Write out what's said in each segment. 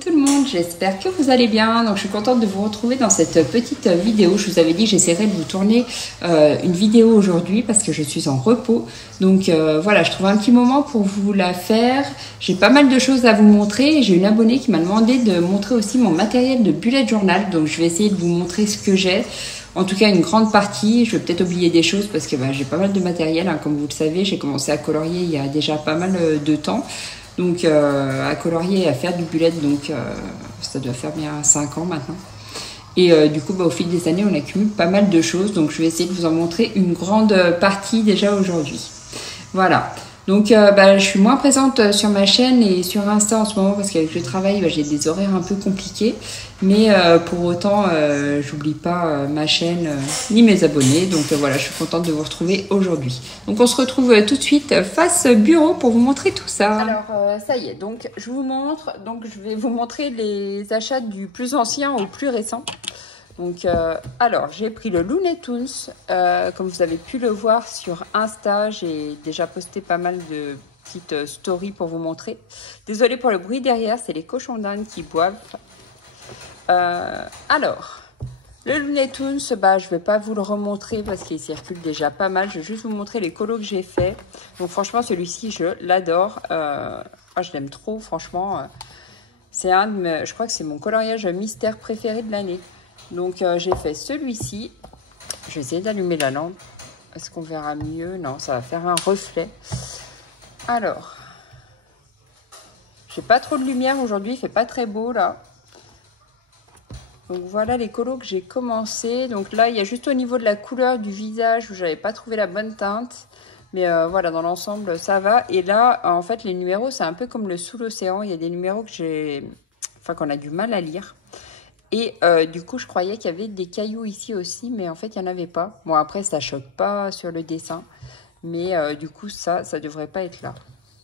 tout le monde, j'espère que vous allez bien. Donc je suis contente de vous retrouver dans cette petite vidéo. Je vous avais dit que j'essaierais de vous tourner une vidéo aujourd'hui parce que je suis en repos. Donc voilà, je trouve un petit moment pour vous la faire. J'ai pas mal de choses à vous montrer. J'ai une abonnée qui m'a demandé de montrer aussi mon matériel de bullet journal. Donc je vais essayer de vous montrer ce que j'ai. En tout cas, une grande partie. Je vais peut-être oublier des choses parce que j'ai pas mal de matériel. Hein, comme vous le savez, j'ai commencé à colorier il y a déjà pas mal de temps. Donc à colorier et à faire du bullet, donc ça doit faire bien 5 ans maintenant. Et du coup, au fil des années, on accumule pas mal de choses. Donc je vais essayer de vous en montrer une grande partie déjà aujourd'hui. Voilà. Donc je suis moins présente sur ma chaîne et sur Insta en ce moment parce qu'avec le travail, j'ai des horaires un peu compliqués. Mais pour autant, j'oublie pas ma chaîne ni mes abonnés. Donc voilà, je suis contente de vous retrouver aujourd'hui. Donc on se retrouve tout de suite face bureau pour vous montrer tout ça. Alors ça y est, donc je vous montre. Donc je vais vous montrer les achats du plus ancien au plus récent. Donc, alors, j'ai pris le Looney Tunes. Comme vous avez pu le voir sur Insta, j'ai déjà posté pas mal de petites stories pour vous montrer. Désolée pour le bruit derrière, c'est les cochons d'Inde qui boivent. Alors, le Looney Tunes, je ne vais pas vous le remontrer parce qu'il circule déjà pas mal. Je vais juste vous montrer les colos que j'ai fait. Donc, franchement, celui-ci, je l'adore. Je l'aime trop, franchement. C'est un de mes, je crois que c'est mon coloriage mystère préféré de l'année. Donc j'ai fait celui-ci. Je vais essayer d'allumer la lampe. Est-ce qu'on verra mieux? Non, ça va faire un reflet. Alors, j'ai pas trop de lumière aujourd'hui, il fait pas très beau là. Donc voilà les colos que j'ai commencé. Donc là, il y a juste au niveau de la couleur du visage où j'avais pas trouvé la bonne teinte. Mais voilà, dans l'ensemble, ça va. Et là, en fait, les numéros, c'est un peu comme le sous l'océan. Il y a des numéros qu'on a du mal à lire. Et du coup, je croyais qu'il y avait des cailloux ici aussi, mais en fait, il n'y en avait pas. Bon, après, ça choque pas sur le dessin. Mais du coup, ça devrait pas être là.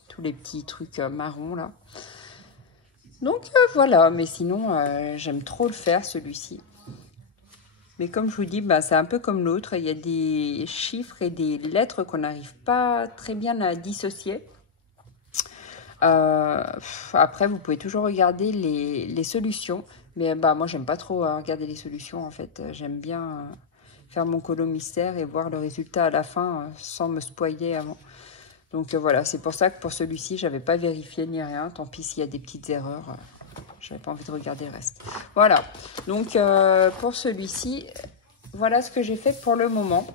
Tous les petits trucs marrons, là. Donc, voilà. Mais sinon, j'aime trop le faire, celui-ci. Mais comme je vous dis, c'est un peu comme l'autre. Il y a des chiffres et des lettres qu'on n'arrive pas très bien à dissocier. Après, vous pouvez toujours regarder les solutions. Mais moi, j'aime pas trop regarder les solutions, en fait. J'aime bien faire mon colo mystère et voir le résultat à la fin sans me spoiler avant. Donc voilà, c'est pour ça que pour celui-ci, j'avais pas vérifié ni rien. Tant pis s'il y a des petites erreurs. J'avais pas envie de regarder le reste. Voilà. Donc pour celui-ci, voilà ce que j'ai fait pour le moment.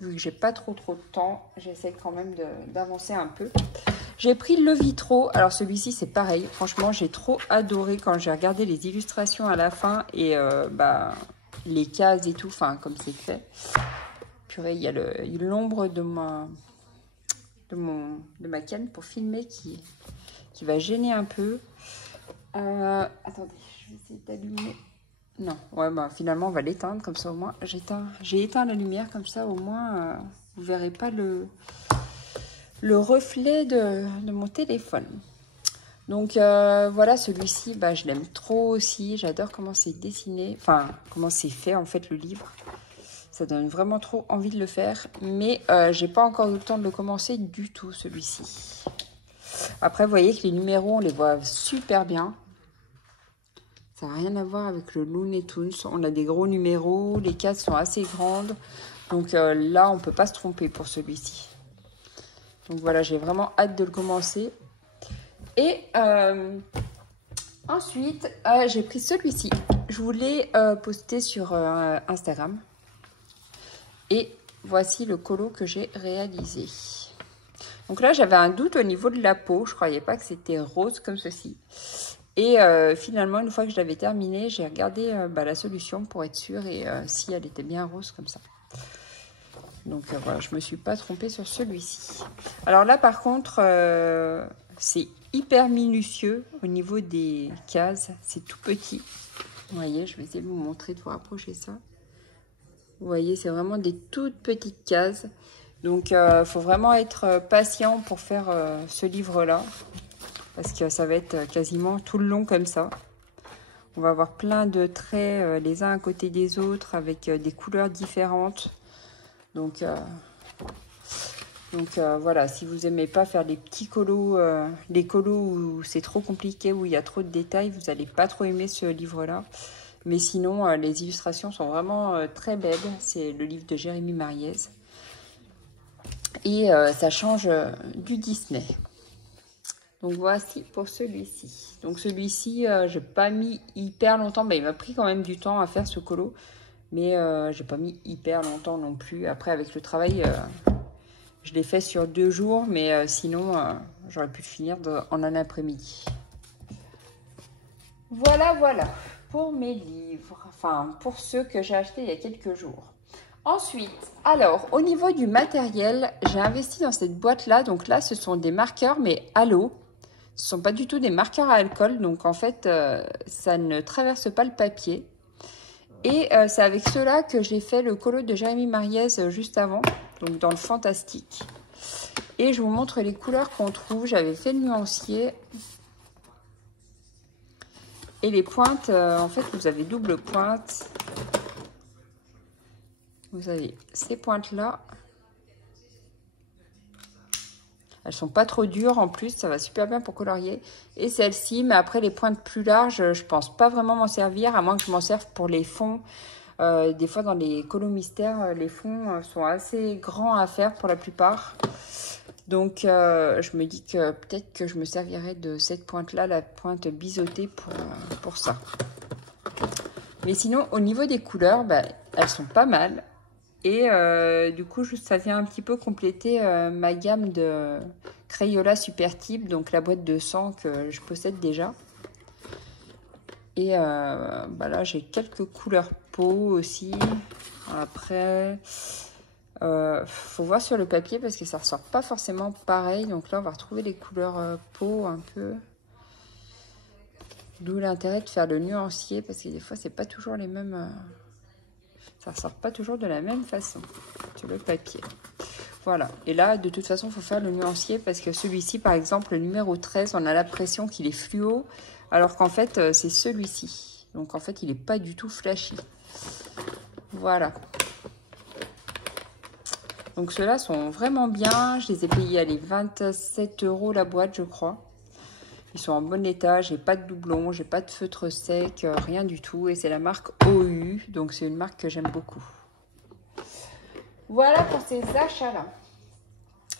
Vu que j'ai pas trop de temps, j'essaie quand même d'avancer un peu. J'ai pris le Vitro. Alors celui-ci, c'est pareil. Franchement, j'ai trop adoré quand j'ai regardé les illustrations à la fin et les cases et tout, comme c'est fait. Purée, il y a l'ombre de ma canne pour filmer qui va gêner un peu. Attendez, je vais essayer d'allumer. Non, ouais, finalement, on va l'éteindre comme ça au moins. J'ai éteint la lumière comme ça au moins, vous verrez pas le reflet de mon téléphone. Donc voilà, celui-ci, je l'aime trop aussi. J'adore comment c'est dessiné, comment c'est fait en fait le livre. Ça donne vraiment trop envie de le faire. Mais j'ai pas encore eu le temps de le commencer du tout, celui-ci. Après, vous voyez que les numéros, on les voit super bien. Ça n'a rien à voir avec le Looney Tunes. On a des gros numéros, les cases sont assez grandes. Donc là, on peut pas se tromper pour celui-ci. Donc voilà, j'ai vraiment hâte de le commencer. Et ensuite, j'ai pris celui-ci. Je voulais poster sur Instagram. Et voici le colo que j'ai réalisé. Donc là, j'avais un doute au niveau de la peau. Je ne croyais pas que c'était rose comme ceci. Et finalement, une fois que je l'avais terminé, j'ai regardé la solution pour être sûre et si elle était bien rose comme ça. Donc voilà, je ne me suis pas trompée sur celui-ci. Alors là, par contre, c'est hyper minutieux au niveau des cases. C'est tout petit. Vous voyez, je vais essayer de vous montrer, de vous rapprocher ça. Vous voyez, c'est vraiment des toutes petites cases. Donc, il faut vraiment être patient pour faire ce livre-là. Parce que ça va être quasiment tout le long comme ça. On va avoir plein de traits les uns à côté des autres avec des couleurs différentes. Donc Donc voilà, si vous n'aimez pas faire les petits colos, les colos où c'est trop compliqué, où il y a trop de détails, vous n'allez pas trop aimer ce livre-là. Mais sinon, les illustrations sont vraiment très belles. C'est le livre de Jérémy Mariez. Et ça change du Disney. Donc voici pour celui-ci. Donc celui-ci, j'ai pas mis hyper longtemps. Mais il m'a pris quand même du temps à faire ce colo. Mais j'ai pas mis hyper longtemps non plus. Après, avec le travail, je l'ai fait sur 2 jours. Mais sinon, j'aurais pu le finir en un après-midi. Voilà, voilà. Pour mes livres. Enfin, pour ceux que j'ai achetés il y a quelques jours. Ensuite, alors, au niveau du matériel, j'ai investi dans cette boîte-là. Donc là, ce sont des marqueurs, mais à l'eau. Ce ne sont pas du tout des marqueurs à alcool. Donc, en fait, ça ne traverse pas le papier. Et c'est avec cela que j'ai fait le colo de Jérémy Mariez juste avant. Donc, dans le fantastique. Et je vous montre les couleurs qu'on trouve. J'avais fait le nuancier. Et les pointes, en fait, vous avez double pointe. Vous avez ces pointes-là. Elles sont pas trop dures en plus, ça va super bien pour colorier. Et celle-ci, mais après les pointes plus larges, je pense pas vraiment m'en servir, à moins que je m'en serve pour les fonds. Des fois dans les colos mystères, les fonds sont assez grands à faire pour la plupart. Donc je me dis que peut-être que je me servirai de cette pointe-là, la pointe biseautée pour ça. Mais sinon, au niveau des couleurs, bah, elles sont pas mal. Et du coup, ça vient un petit peu compléter ma gamme de Crayola Super Type, donc la boîte de 100 que je possède déjà. Et bah là, j'ai quelques couleurs peau aussi. Après, faut voir sur le papier parce que ça ressort pas forcément pareil. Donc là, on va retrouver les couleurs peau un peu. D'où l'intérêt de faire le nuancier parce que des fois, c'est pas toujours les mêmes... ça ressort pas toujours de la même façon sur le papier. Voilà. Et là, de toute façon, il faut faire le nuancier parce que celui-ci, par exemple, le numéro 13, on a l'impression qu'il est fluo, alors qu'en fait, c'est celui-ci. Donc, en fait, il n'est pas du tout flashy. Voilà. Donc, ceux-là sont vraiment bien. Je les ai payés à les 27 € la boîte, je crois. Ils sont en bon état, j'ai pas de doublons, j'ai pas de feutre sec, rien du tout. Et c'est la marque OU, donc c'est une marque que j'aime beaucoup. Voilà pour ces achats-là.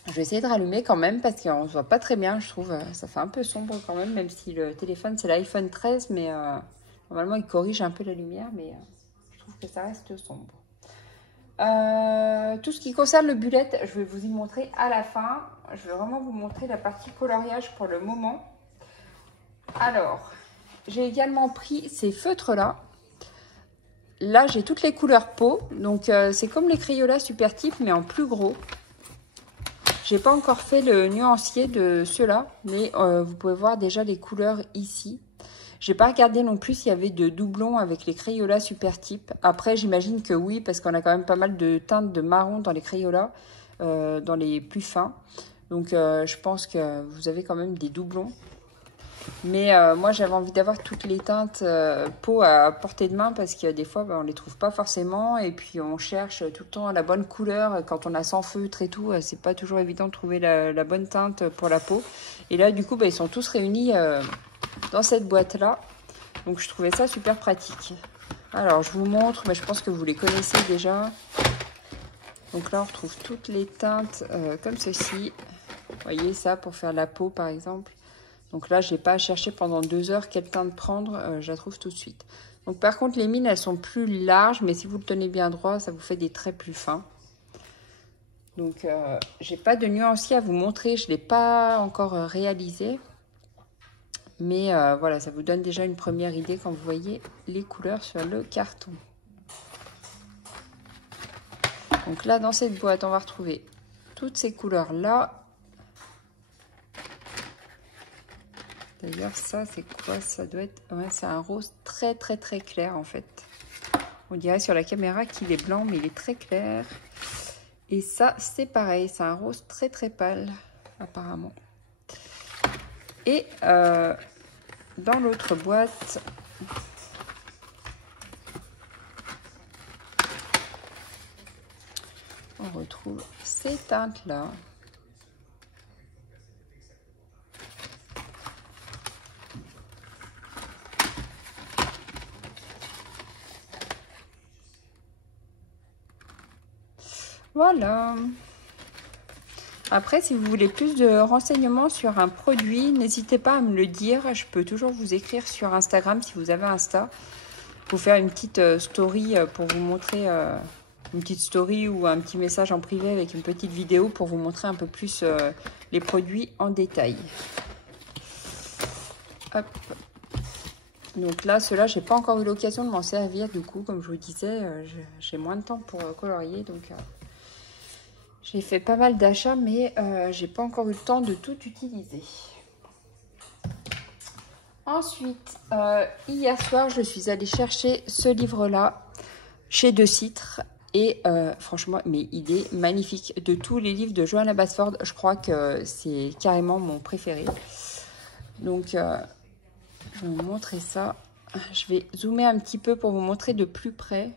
Je vais essayer de rallumer quand même parce qu'on ne se voit pas très bien, je trouve. Ça fait un peu sombre quand même si le téléphone, c'est l'iPhone 13. Mais normalement, il corrige un peu la lumière, mais je trouve que ça reste sombre. Tout ce qui concerne le bullet, je vais vous y montrer à la fin. Je vais vraiment vous montrer la partie coloriage pour le moment. Alors, j'ai également pris ces feutres-là. Là, j'ai toutes les couleurs peau. Donc, c'est comme les Crayola Super Type, mais en plus gros. J'ai pas encore fait le nuancier de ceux-là, mais vous pouvez voir déjà les couleurs ici. J'ai pas regardé non plus s'il y avait de doublons avec les Crayola Super Type. Après, j'imagine que oui, parce qu'on a quand même pas mal de teintes de marron dans les Crayola, dans les plus fins. Donc, je pense que vous avez quand même des doublons. Mais moi, j'avais envie d'avoir toutes les teintes peau à portée de main parce que des fois, on ne les trouve pas forcément. Et puis, on cherche tout le temps la bonne couleur. Quand on a sans feutre et tout, c'est pas toujours évident de trouver la bonne teinte pour la peau. Et là, du coup, ils sont tous réunis dans cette boîte-là. Donc, je trouvais ça super pratique. Alors, je vous montre, mais je pense que vous les connaissez déjà. Donc là, on retrouve toutes les teintes comme ceci. Vous voyez ça pour faire la peau, par exemple. Donc là, je n'ai pas à chercher pendant 2 heures quelle teinte prendre, je la trouve tout de suite. Donc par contre, les mines, elles sont plus larges, mais si vous le tenez bien droit, ça vous fait des traits plus fins. Donc, j'ai pas de nuancier à vous montrer, je ne l'ai pas encore réalisé. Mais voilà, ça vous donne déjà une première idée quand vous voyez les couleurs sur le carton. Donc là, dans cette boîte, on va retrouver toutes ces couleurs-là. D'ailleurs, ça, c'est quoi? Ça doit être... Ouais, c'est un rose très, très, très clair, en fait. On dirait sur la caméra qu'il est blanc, mais il est très clair. Et ça, c'est pareil. C'est un rose très, très pâle, apparemment. Et dans l'autre boîte... on retrouve ces teintes-là. Voilà. Après, si vous voulez plus de renseignements sur un produit, n'hésitez pas à me le dire. Je peux toujours vous écrire sur Instagram si vous avez Insta. Vous faire une petite story pour vous montrer, une petite story ou un petit message en privé avec une petite vidéo pour vous montrer un peu plus les produits en détail. Hop. Donc là, ceux-là, j'ai pas encore eu l'occasion de m'en servir. Du coup, comme je vous disais, j'ai moins de temps pour colorier. Donc, j'ai fait pas mal d'achats, mais j'ai pas encore eu le temps de tout utiliser. Ensuite, hier soir, je suis allée chercher ce livre-là chez De Citre. Et franchement, mais il est magnifique. De tous les livres de Johanna Basford, je crois que c'est carrément mon préféré. Donc, je vais vous montrer ça. Je vais zoomer un petit peu pour vous montrer de plus près.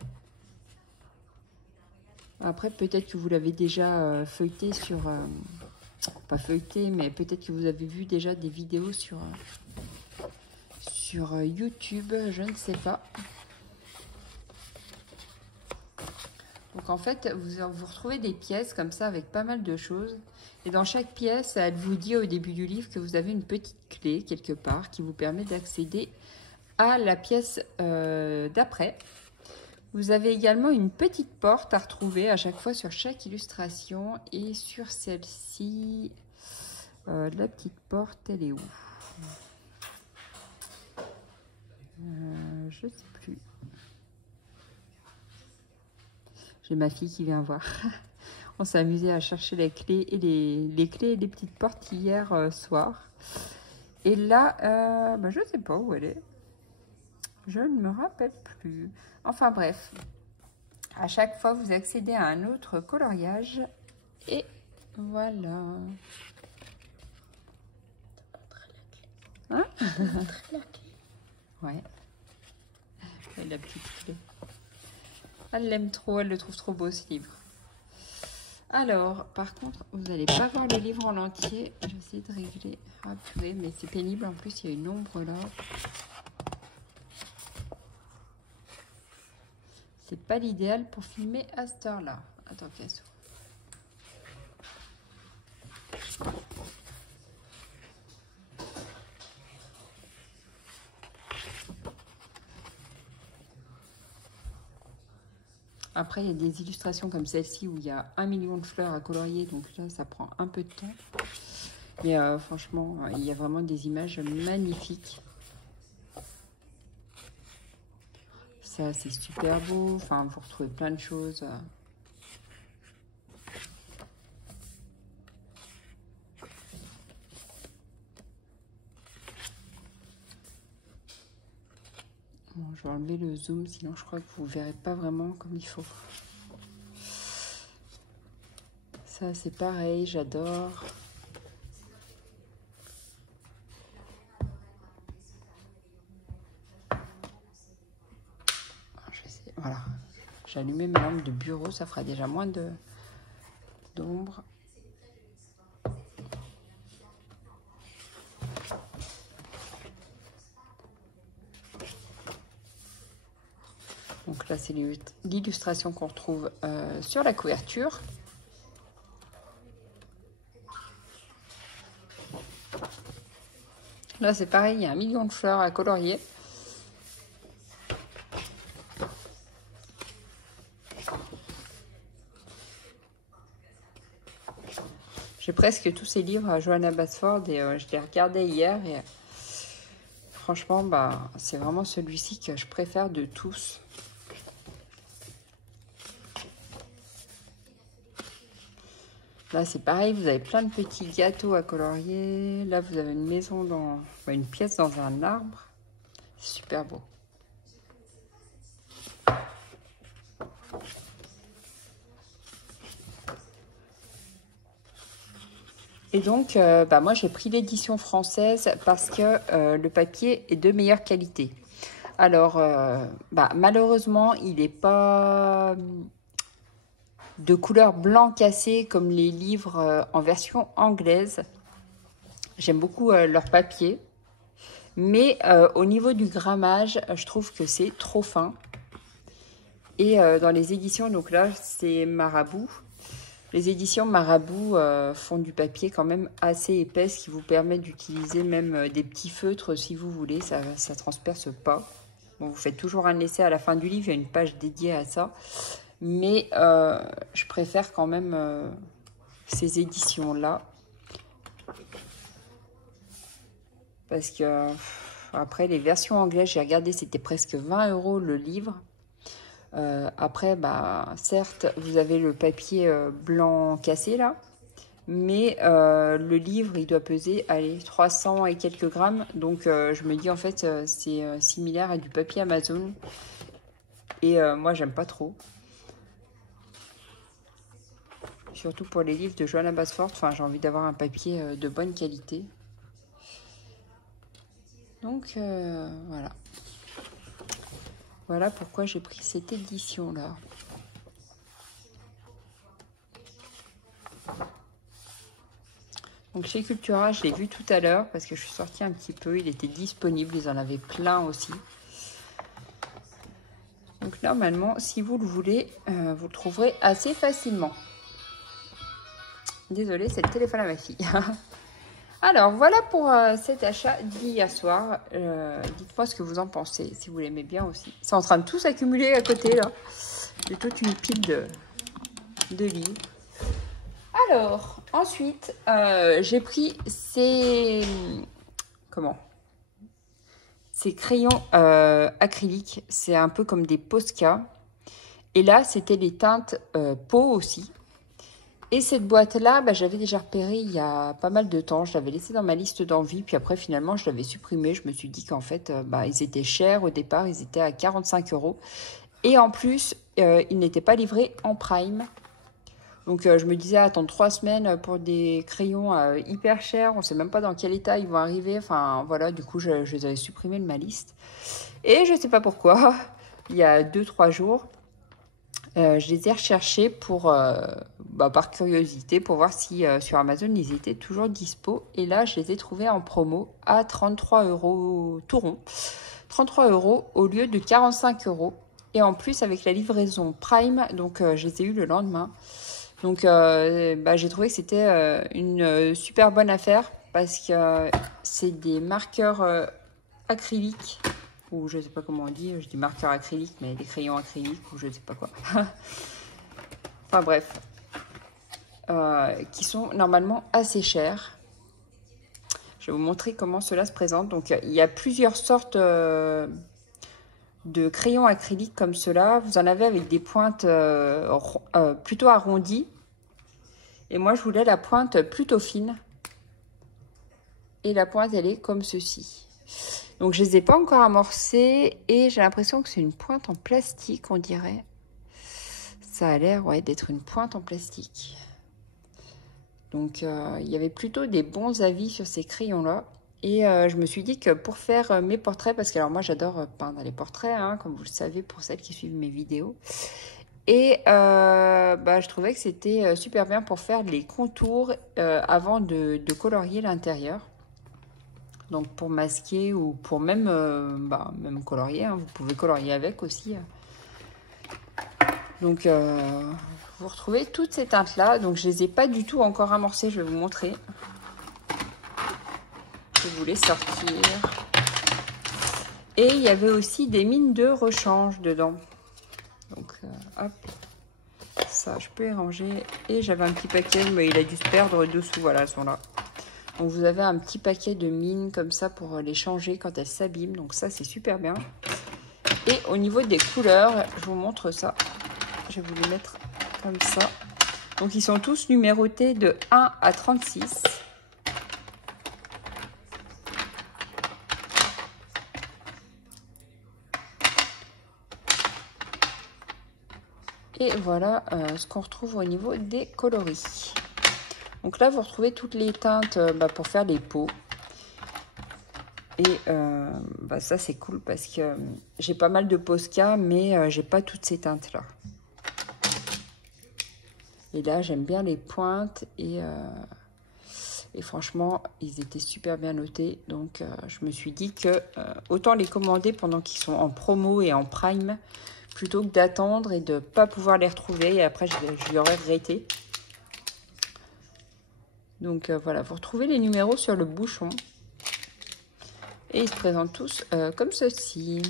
Après, peut-être que vous l'avez déjà feuilleté sur... pas feuilleté, mais peut-être que vous avez vu déjà des vidéos sur YouTube, je ne sais pas. Donc en fait, vous retrouvez des pièces comme ça avec pas mal de choses. Et dans chaque pièce, elle vous dit au début du livre que vous avez une petite clé quelque part qui vous permet d'accéder à la pièce d'après. Vous avez également une petite porte à retrouver à chaque fois sur chaque illustration. Et sur celle-ci, la petite porte, elle est où? Je ne sais plus. J'ai ma fille qui vient voir. On s'est amusé à chercher les clés et les clés et les petites portes hier soir. Et là, je ne sais pas où elle est. Je ne me rappelle plus. Enfin bref, à chaque fois, vous accédez à un autre coloriage. Et voilà. Hein? Ouais. La petite clé. Elle l'aime trop, elle le trouve trop beau ce livre. Alors, par contre, vous n'allez pas voir le livre en entier. Je vais essayer de régler. Ah purée, mais c'est pénible. En plus, il y a une ombre là. C'est pas l'idéal pour filmer à cette heure-là. Attends qu'elle s'ouvre. Après, il y a des illustrations comme celle-ci où il y a 1 million de fleurs à colorier. Donc là, ça prend un peu de temps. Mais franchement, il y a vraiment des images magnifiques. Ça, c'est super beau. Enfin, vous retrouvez plein de choses. Bon, je vais enlever le zoom, sinon je crois que vous ne verrez pas vraiment comme il faut. Ça, c'est pareil, j'adore. Je vais essayer. Voilà. J'ai allumé ma lampe de bureau, ça fera déjà moins d'ombre. Donc là, c'est l'illustration qu'on retrouve sur la couverture. Là, c'est pareil, il y a 1 million de fleurs à colorier. J'ai presque tous ces livres à Johanna Basford et je les regardais hier et franchement, c'est vraiment celui-ci que je préfère de tous. Là, c'est pareil, vous avez plein de petits gâteaux à colorier. Là, vous avez une maison une pièce dans un arbre. C'est super beau. Et donc, moi, j'ai pris l'édition française parce que le papier est de meilleure qualité. Alors, malheureusement, il n'est pas de couleur blanc cassé comme les livres en version anglaise. J'aime beaucoup leur papier. Mais au niveau du grammage, je trouve que c'est trop fin. Et dans les éditions, donc là, c'est Marabout. Les éditions Marabout font du papier quand même assez épais, ce qui vous permet d'utiliser même des petits feutres si vous voulez, ça ne transperce pas. Bon, vous faites toujours un essai à la fin du livre, il y a une page dédiée à ça. Mais je préfère quand même ces éditions-là. Parce que après, les versions anglaises, j'ai regardé, c'était presque 20 € le livre. Après, bah, certes, vous avez le papier blanc cassé là, mais le livre, il doit peser, allez, 300 et quelques grammes. Donc, je me dis, en fait, c'est similaire à du papier Amazon. Et moi, j'aime pas trop. Surtout pour les livres de Johanna Basford. Enfin, j'ai envie d'avoir un papier de bonne qualité. Donc, voilà. Voilà pourquoi j'ai pris cette édition-là. Donc chez Cultura, je l'ai vu tout à l'heure parce que je suis sortie un petit peu. Il était disponible, ils en avaient plein aussi. Donc normalement, si vous le voulez, vous le trouverez assez facilement. Désolée, c'est le téléphone à ma fille. Alors voilà pour cet achat d'hier soir. Dites-moi ce que vous en pensez, si vous l'aimez bien aussi. C'est en train de tout s'accumuler à côté là. J'ai toute une pile de livres. Alors, ensuite, j'ai pris ces crayons acryliques. C'est un peu comme des Posca. Et là, c'était les teintes peau aussi. Et cette boîte-là, bah, j'avais déjà repéré il y a pas mal de temps. Je l'avais laissée dans ma liste d'envie. Puis après, finalement, je l'avais supprimée. Je me suis dit qu'en fait, bah, ils étaient chers au départ. Ils étaient à 45 €. Et en plus, ils n'étaient pas livrés en Prime. Donc, je me disais, attendre 3 semaines pour des crayons hyper chers. On ne sait même pas dans quel état ils vont arriver. Enfin, voilà, du coup, je les avais supprimés de ma liste. Et je ne sais pas pourquoi, il y a 2-3 jours, je les ai recherchés par curiosité pour voir si sur Amazon, ils étaient toujours dispo. Et là, je les ai trouvés en promo à 33 € tout rond. 33 € au lieu de 45 €. Et en plus, avec la livraison Prime, donc je les ai eus le lendemain. Donc, j'ai trouvé que c'était une super bonne affaire parce que c'est des marqueurs acryliques, ou je ne sais pas comment on dit, je dis marqueurs acryliques, mais des crayons acryliques, ou je ne sais pas quoi. Enfin bref, qui sont normalement assez chers. Je vais vous montrer comment cela se présente. Donc, il y a plusieurs sortes de crayons acryliques comme cela. Vous en avez avec des pointes plutôt arrondies. Et moi, je voulais la pointe plutôt fine. Et la pointe, elle est comme ceci. Donc, je ne les ai pas encore amorcés. Et j'ai l'impression que c'est une pointe en plastique, on dirait. Ça a l'air, ouais, d'être une pointe en plastique. Donc, il y avait plutôt des bons avis sur ces crayons-là. Et je me suis dit que pour faire mes portraits, parce que alors moi j'adore peindre les portraits, hein, comme vous le savez pour celles qui suivent mes vidéos. Et je trouvais que c'était super bien pour faire les contours avant de colorier l'intérieur. Donc pour masquer ou pour même colorier, hein, vous pouvez colorier avec aussi. Donc vous retrouvez toutes ces teintes là. Donc je les ai pas du tout encore amorcées, je vais vous montrer. Je vais vous les sortir. Et il y avait aussi des mines de rechange dedans. Donc hop, ça je peux les ranger. Et j'avais un petit paquet, mais il a dû se perdre dessous. Voilà, elles sont là. Donc vous avez un petit paquet de mines comme ça pour les changer quand elles s'abîment. Donc ça c'est super bien. Et au niveau des couleurs, je vous montre ça. Je vais vous les mettre comme ça. Donc ils sont tous numérotés de 1 à 36. Et voilà ce qu'on retrouve au niveau des coloris. Donc là, vous retrouvez toutes les teintes pour faire les peaux. Et ça, c'est cool parce que j'ai pas mal de Posca, mais j'ai pas toutes ces teintes-là. Et là, j'aime bien les pointes et franchement, ils étaient super bien notés. Donc, je me suis dit que autant les commander pendant qu'ils sont en promo et en prime, plutôt que d'attendre et de ne pas pouvoir les retrouver. Et après, je l'aurais regretté. Donc voilà, vous retrouvez les numéros sur le bouchon. Et ils se présentent tous comme ceci.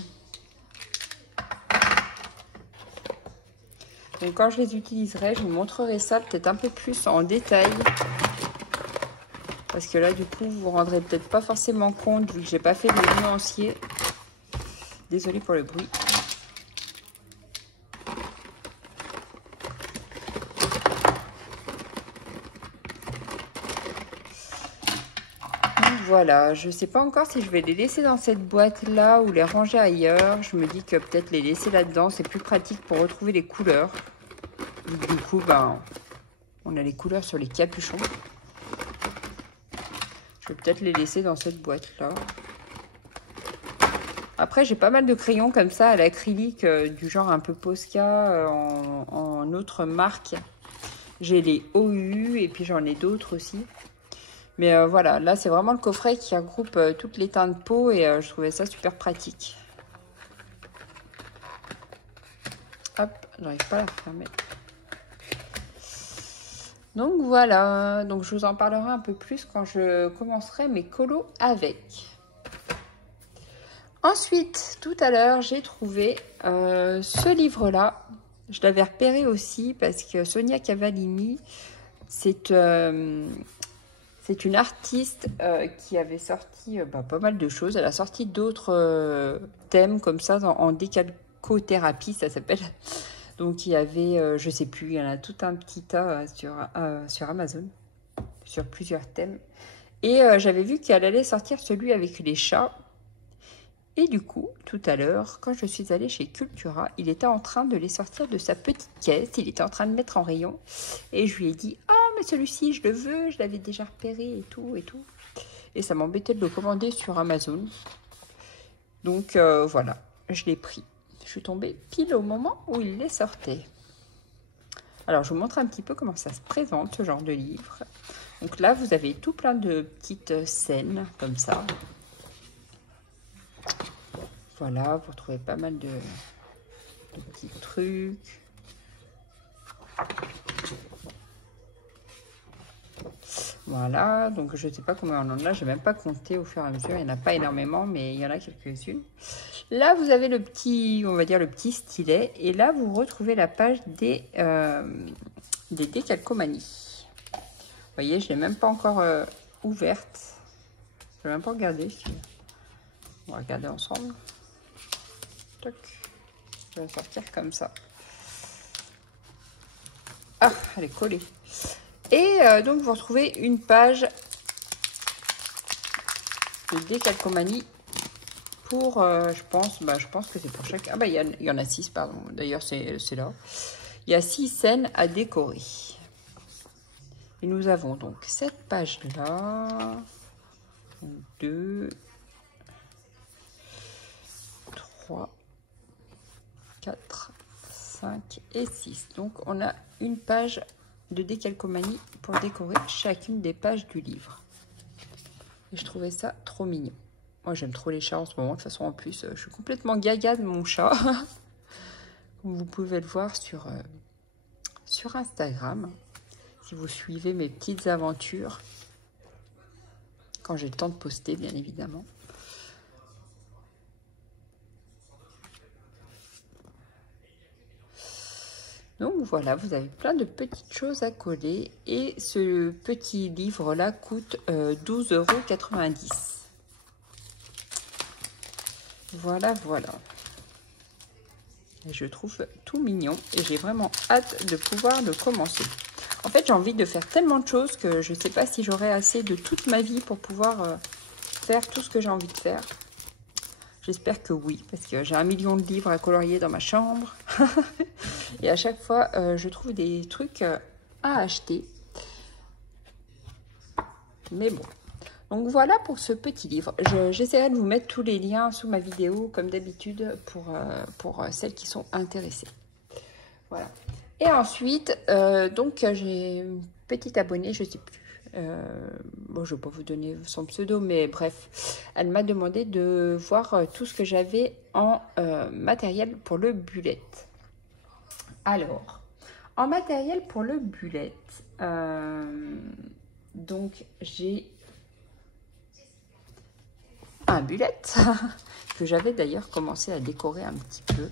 Donc quand je les utiliserai, je vous montrerai ça peut-être un peu plus en détail. Parce que là, du coup, vous vous rendrez peut-être pas forcément compte vu que j'ai pas fait de nuancier. Désolée pour le bruit. Donc voilà, je sais pas encore si je vais les laisser dans cette boîte-là ou les ranger ailleurs. Je me dis que peut-être les laisser là-dedans, c'est plus pratique pour retrouver les couleurs. Du coup, ben, on a les couleurs sur les capuchons. Je vais peut-être les laisser dans cette boîte-là. Après, j'ai pas mal de crayons comme ça à l'acrylique, du genre un peu Posca, en autre marque. J'ai les OU et puis j'en ai d'autres aussi. Mais voilà, là, c'est vraiment le coffret qui regroupe toutes les teintes de peau et je trouvais ça super pratique. Hop, j'arrive pas à la fermer. Donc voilà, donc je vous en parlerai un peu plus quand je commencerai mes colos avec. Ensuite, tout à l'heure, j'ai trouvé ce livre-là. Je l'avais repéré aussi parce que Sonia Cavallini, c'est une artiste qui avait sorti pas mal de choses. Elle a sorti d'autres thèmes comme ça en décalcothérapie, ça s'appelle. Donc il y avait, je sais plus, il y en a tout un petit tas sur Amazon, sur plusieurs thèmes. Et j'avais vu qu'elle allait sortir celui avec les chats. Et du coup, tout à l'heure, quand je suis allée chez Cultura, il était en train de les sortir de sa petite caisse. Il était en train de mettre en rayon. Et je lui ai dit, ah, mais celui-ci, je le veux, je l'avais déjà repéré et tout, et tout. Et ça m'embêtait de le commander sur Amazon. Donc voilà, je l'ai pris. Je suis tombée pile au moment où il les sortait. Alors, je vous montre un petit peu comment ça se présente, ce genre de livre. Donc là, vous avez tout plein de petites scènes, comme ça. Voilà, vous retrouvez pas mal de petits trucs. Voilà, donc je ne sais pas combien on en a, je n'ai même pas compté au fur et à mesure. Il n'y en a pas énormément, mais il y en a quelques-unes. Là, vous avez le petit, on va dire le petit stylet. Et là, vous retrouvez la page des décalcomanies. Vous voyez, je ne l'ai même pas encore ouverte. Je ne l'ai même pas regardée. On va regarder ensemble. Toc. Je vais la sortir comme ça. Ah, elle est collée. Et donc, vous retrouvez une page de décalcomanie pour, je pense que c'est pour chaque... Ah bah, il y en a 6, pardon. D'ailleurs, c'est là. Il y a 6 scènes à décorer. Et nous avons donc cette page-là. 2, 3, 4, 5 et 6. Donc, on a une page de décalcomanie pour décorer chacune des pages du livre. Et je trouvais ça trop mignon. Moi, j'aime trop les chats en ce moment. De toute façon, en plus, je suis complètement gaga de mon chat. Comme vous pouvez le voir sur Instagram. Si vous suivez mes petites aventures. Quand j'ai le temps de poster, bien évidemment. Donc voilà, vous avez plein de petites choses à coller. Et ce petit livre-là coûte 12,90 €. Voilà, voilà. Et je trouve tout mignon. Et j'ai vraiment hâte de pouvoir le commencer. En fait, j'ai envie de faire tellement de choses que je ne sais pas si j'aurai assez de toute ma vie pour pouvoir faire tout ce que j'ai envie de faire. J'espère que oui, parce que j'ai 1 million de livres à colorier dans ma chambre. Et à chaque fois, je trouve des trucs à acheter. Mais bon. Donc voilà pour ce petit livre. J'essaierai de vous mettre tous les liens sous ma vidéo, comme d'habitude, pour celles qui sont intéressées. Voilà. Et ensuite, donc j'ai une petite abonnée, je ne sais plus. Bon, je ne vais pas vous donner son pseudo, mais bref, elle m'a demandé de voir tout ce que j'avais en matériel pour le bullet. Alors, en matériel pour le bullet, Donc j'ai un bullet que j'avais d'ailleurs commencé à décorer un petit peu.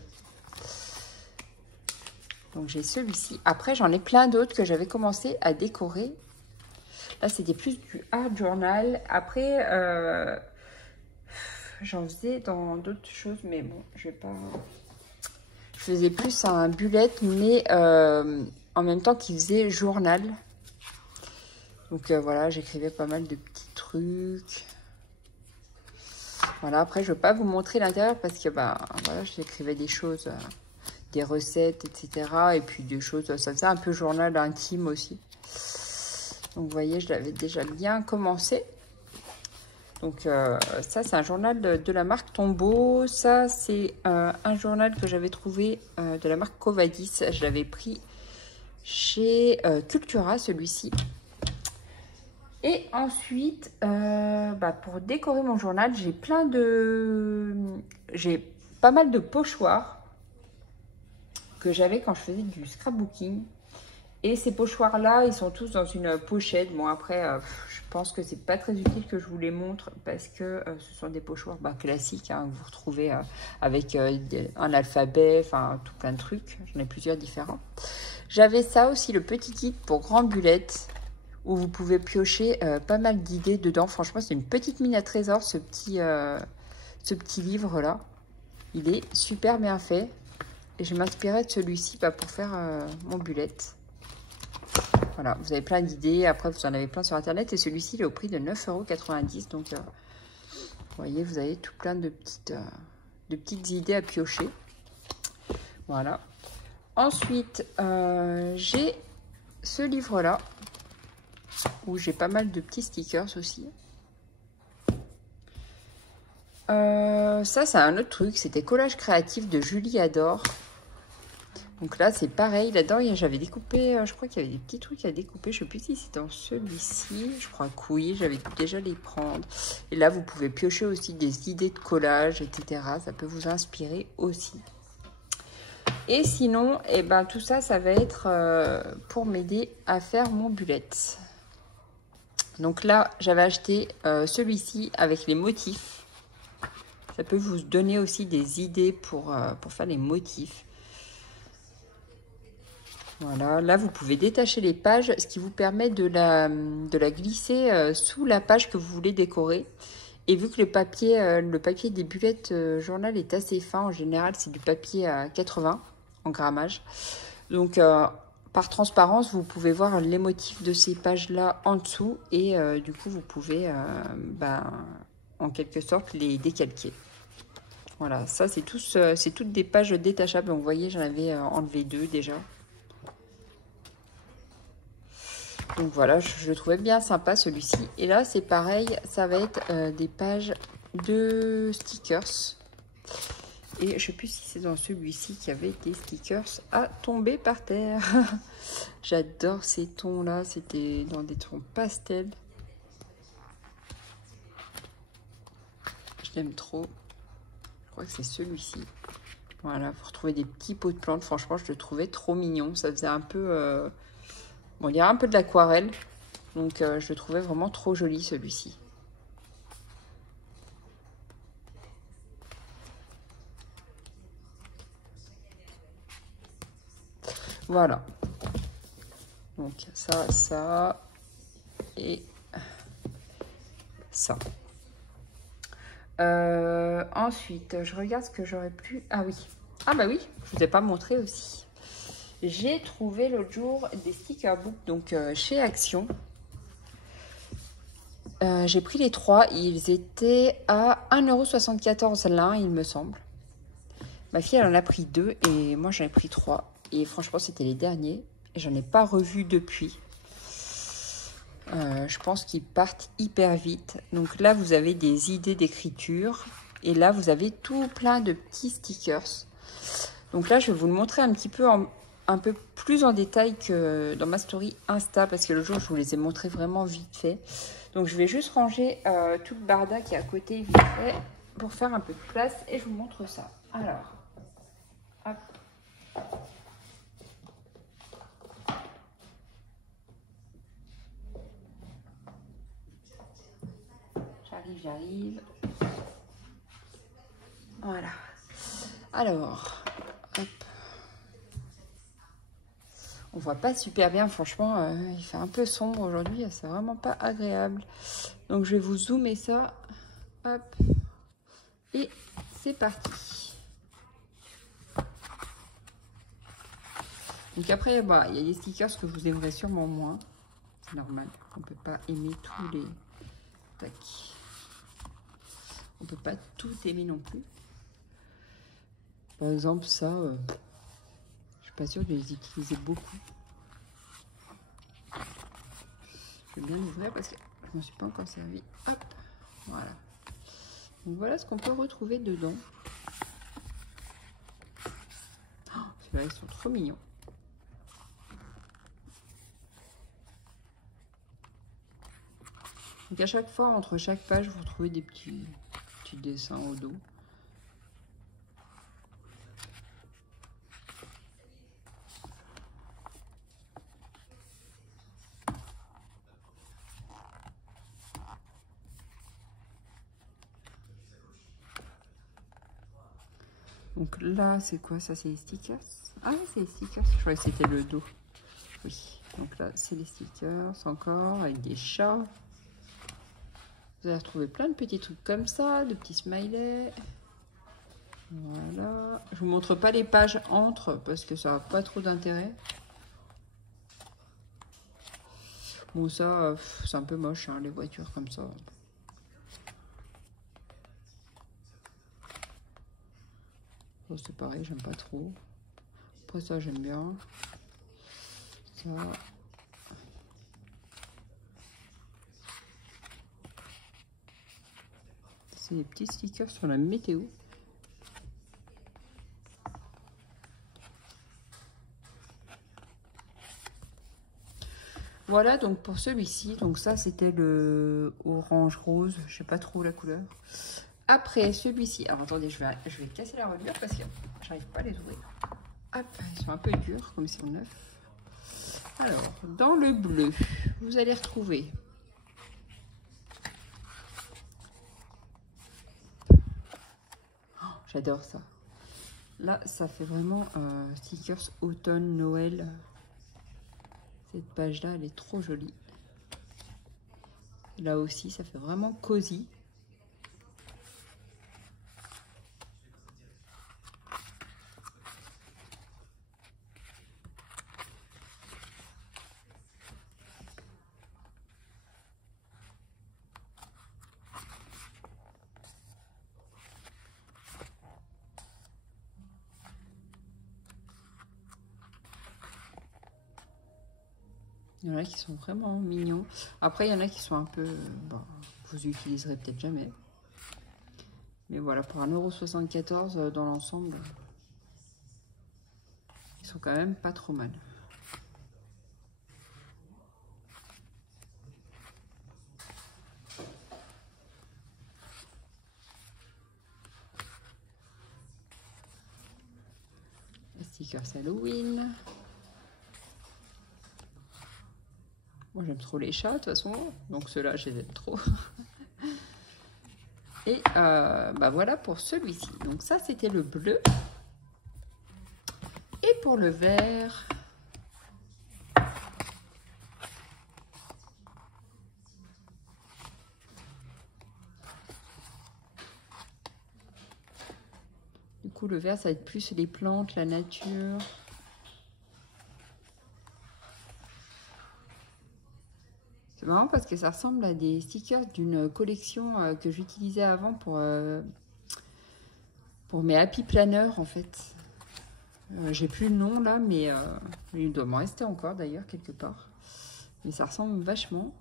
Donc j'ai celui-ci. Après j'en ai plein d'autres que j'avais commencé à décorer. Là c'était plus du art journal. Après j'en faisais dans d'autres choses, mais bon, je vais pas. Je faisais plus un bullet, mais en même temps qu'il faisait journal. Donc voilà, j'écrivais pas mal de petits trucs. Voilà, après je ne vais pas vous montrer l'intérieur parce que bah voilà, j'écrivais des choses, des recettes, etc. Et puis des choses, ça faisait un peu journal intime aussi. Donc vous voyez, je l'avais déjà bien commencé. Donc ça c'est un journal de la marque Tombow. Ça c'est un journal que j'avais trouvé de la marque Covadis. Je l'avais pris chez Cultura, celui-ci. Et ensuite, pour décorer mon journal, j'ai pas mal de pochoirs que j'avais quand je faisais du scrapbooking. Et ces pochoirs-là, ils sont tous dans une pochette. Bon, après, je pense que c'est pas très utile que je vous les montre parce que ce sont des pochoirs classiques hein, que vous retrouvez avec un alphabet, enfin tout plein de trucs. J'en ai plusieurs différents. J'avais ça aussi, le petit kit pour grand bullet, où vous pouvez piocher pas mal d'idées dedans. Franchement, c'est une petite mine à trésor, ce petit livre-là. Il est super bien fait. Et je m'inspirais de celui-ci pour faire mon bullet. Voilà, vous avez plein d'idées. Après, vous en avez plein sur Internet. Et celui-ci, il est au prix de 9,90 €. Donc, vous voyez, vous avez tout plein de petites idées à piocher. Voilà. Ensuite, j'ai ce livre-là, où j'ai pas mal de petits stickers aussi. Ça, c'est un autre truc. C'était Collage créatif de Julie Adore. Donc là, c'est pareil. Là-dedans, j'avais découpé, je crois qu'il y avait des petits trucs à découper. Je ne sais plus si c'est dans celui-ci. Je crois que oui, j'avais déjà les prendre. Et là, vous pouvez piocher aussi des idées de collage, etc. Ça peut vous inspirer aussi. Et sinon, tout ça, ça va être pour m'aider à faire mon bullet. Donc là, j'avais acheté celui-ci avec les motifs. Ça peut vous donner aussi des idées pour faire les motifs. Voilà, là vous pouvez détacher les pages, ce qui vous permet de la glisser sous la page que vous voulez décorer. Et vu que le papier des bullets journal est assez fin, en général c'est du papier à 80 en grammage. Donc par transparence, vous pouvez voir les motifs de ces pages-là en dessous. Et du coup, vous pouvez en quelque sorte les décalquer. Voilà, ça c'est toutes des pages détachables. Donc vous voyez, j'en avais enlevé 2 déjà. Donc voilà, je le trouvais bien sympa celui-ci. Et là, c'est pareil, ça va être des pages de stickers. Et je ne sais plus si c'est dans celui-ci qu'il y avait des stickers à tomber par terre. J'adore ces tons-là, c'était dans des tons pastels. Je l'aime trop. Je crois que c'est celui-ci. Voilà, vous retrouvez des petits pots de plantes. Franchement, je le trouvais trop mignon. Ça faisait un peu... Bon, il y a un peu de l'aquarelle, donc je le trouvais vraiment trop joli celui-ci. Voilà. Donc ça et ça. Ensuite, je regarde ce que j'aurais pu... Ah oui. Ah bah oui, je vous ai pas montré aussi. J'ai trouvé l'autre jour des sticker books donc chez Action. J'ai pris les 3, ils étaient à 1,74 € l'un, il me semble. Ma fille, elle en a pris 2 et moi, j'en ai pris 3. Et franchement, c'était les derniers. Et j'en ai pas revu depuis. Je pense qu'ils partent hyper vite. Donc là, vous avez des idées d'écriture. Et là, vous avez tout plein de petits stickers. Donc là, je vais vous le montrer un petit peu un peu plus en détail que dans ma story Insta. Parce que le jour, je vous les ai montrés vraiment vite fait. Donc je vais juste ranger tout le barda qui est à côté vite fait pour faire un peu de place. Et je vous montre ça. Alors, hop. j'arrive. Voilà. Alors, hop. On voit pas super bien, franchement, il fait un peu sombre aujourd'hui, c'est vraiment pas agréable. Donc je vais vous zoomer ça. Hop. Et c'est parti. Donc après, bah, il y a des stickers que vous aimerez sûrement moins. C'est normal. On peut pas aimer tous les... Tac. On peut pas tout aimer non plus. Par exemple, ça, je suis pas sûre de les utiliser beaucoup. Je vais bien l'ouvrir parce que je m'en suis pas encore servi. Hop, voilà. Donc voilà ce qu'on peut retrouver dedans. Oh, ceux-là, ils sont trop mignons. Donc à chaque fois, entre chaque page, vous retrouvez des petits dessins au dos. Donc là, c'est quoi ça? C'est les stickers? Ah oui, c'est les stickers. Je croyais que c'était le dos. Oui. Donc là, c'est les stickers encore avec des chats. Vous allez retrouver plein de petits trucs comme ça, de petits smileys. Voilà. Je vous montre pas les pages entre parce que ça n'a pas trop d'intérêt. Bon, ça, c'est un peu moche, hein, les voitures comme ça. Oh, c'est pareil, j'aime pas trop. Après ça, j'aime bien. Ça. C'est des petits stickers sur la météo. Voilà donc pour celui-ci. Donc ça, c'était le orange rose. Je sais pas trop la couleur. Après celui-ci. Alors attendez, je vais casser la reliure parce que j'arrive pas à les ouvrir. Hop, ils sont un peu durs comme ils sont neufs. Alors, dans le bleu, vous allez retrouver j'adore ça. Là, ça fait vraiment stickers automne, Noël. Cette page-là, elle est trop jolie. Là aussi, ça fait vraiment cosy. Il y en a qui sont vraiment mignons. Après, il y en a qui sont un peu... Bon, vous utiliserez peut-être jamais. Mais voilà, pour 1,74 € dans l'ensemble, ils sont quand même pas trop mal. Les stickers Halloween. Moi, j'aime trop les chats, de toute façon. Donc, ceux-là, je les aime trop. Et bah voilà pour celui-ci. Donc, ça, c'était le bleu. Et pour le vert... Du coup, le vert, ça va être plus les plantes, la nature. C'est marrant parce que ça ressemble à des stickers d'une collection que j'utilisais avant pour mes Happy Planner, en fait. J'ai plus le nom, là, mais il doit m'en rester encore, d'ailleurs, quelque part. Mais ça ressemble vachement.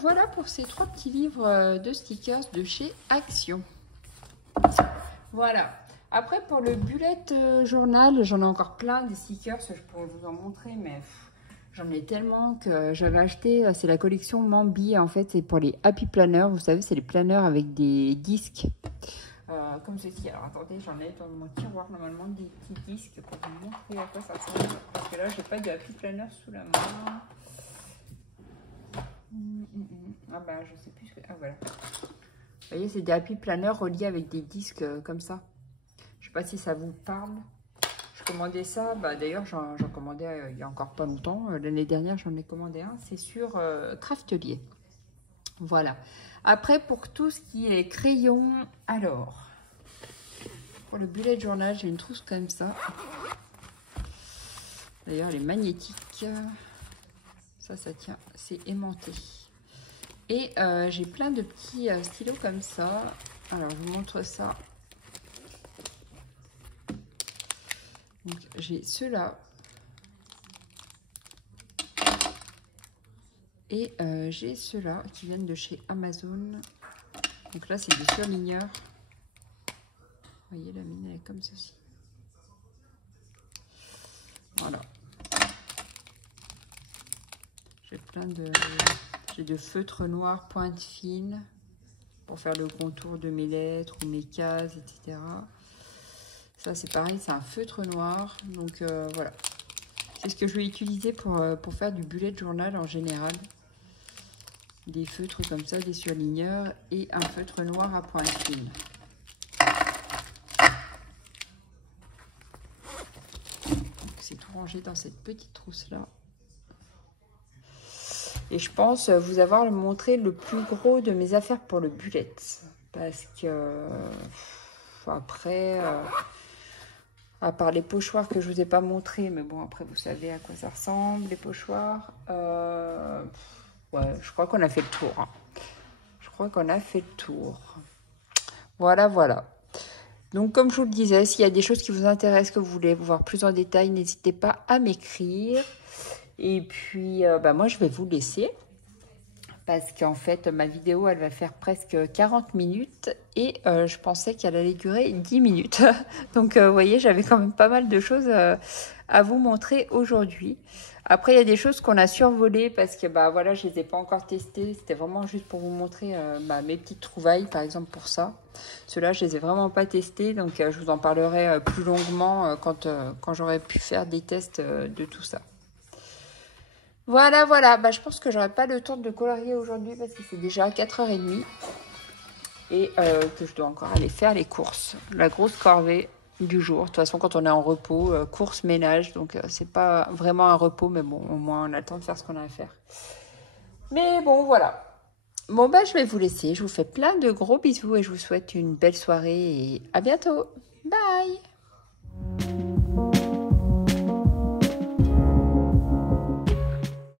voilà pour ces 3 petits livres de stickers de chez Action. Voilà. Après pour le bullet journal, j'en ai encore plein des stickers, je pourrais vous en montrer, mais j'en ai tellement que j'avais acheté, c'est la collection Mambi, en fait c'est pour les Happy Planners, vous savez c'est les planners avec des disques. Comme ceci. Alors attendez, j'en ai dans mon tiroir normalement des petits disques pour vous montrer à quoi ça ressemble. Parce que là, j'ai pas de Happy Planner sous la main. Ah bah, je sais plus ce que. Ah voilà. Vous voyez, c'est des Happy Planner reliés avec des disques comme ça. Je sais pas si ça vous parle. Je commandais ça. Bah d'ailleurs, j'en commandais il y a encore pas longtemps. L'année dernière, j'en ai commandé un. C'est sur Craftelier. Voilà. Après, pour tout ce qui est crayon, alors. Pour le bullet journal, j'ai une trousse comme ça. D'ailleurs, elle est magnétique. Ça tient, c'est aimanté. Et j'ai plein de petits stylos comme ça. Alors, je vous montre ça. Donc, j'ai ceux-là. Et j'ai ceux-là qui viennent de chez Amazon. Donc là, c'est des surligneurs. Vous voyez, la mine, elle est comme ceci. Voilà. J'ai plein de... J'ai de feutres noirs pointe fine pour faire le contour de mes lettres ou mes cases, etc. Ça, c'est pareil, c'est un feutre noir. Donc, voilà. C'est ce que je vais utiliser pour faire du bullet journal en général. Des feutres comme ça, des surligneurs et un feutre noir à pointe fine. C'est tout rangé dans cette petite trousse là. Et je pense vous avoir montré le plus gros de mes affaires pour le bullet. Parce que après, à part les pochoirs que je vous ai pas montré, mais bon après vous savez à quoi ça ressemble les pochoirs. Ouais, je crois qu'on a fait le tour. Hein. Je crois qu'on a fait le tour. Voilà, voilà. Donc, comme je vous le disais, s'il y a des choses qui vous intéressent, que vous voulez voir plus en détail, n'hésitez pas à m'écrire. Et puis, moi, je vais vous laisser. Parce qu'en fait, ma vidéo, elle va faire presque 40 minutes. Et je pensais qu'elle allait durer 10 minutes. Donc, vous voyez, j'avais quand même pas mal de choses à vous montrer aujourd'hui. Après, il y a des choses qu'on a survolées parce que voilà, je ne les ai pas encore testées. C'était vraiment juste pour vous montrer mes petites trouvailles, par exemple pour ça. Ceux-là, je ne les ai vraiment pas testés. Donc, je vous en parlerai plus longuement quand j'aurai pu faire des tests de tout ça. Voilà, voilà. Je pense que j'aurai pas le temps de colorier aujourd'hui parce que c'est déjà 4h30. Et que je dois encore aller faire les courses. La grosse corvée du jour. De toute façon, quand on est en repos, course, ménage, donc c'est pas vraiment un repos, mais bon, au moins on a le temps de faire ce qu'on a à faire. Mais bon, voilà. Bon, je vais vous laisser. Je vous fais plein de gros bisous et je vous souhaite une belle soirée et à bientôt. Bye!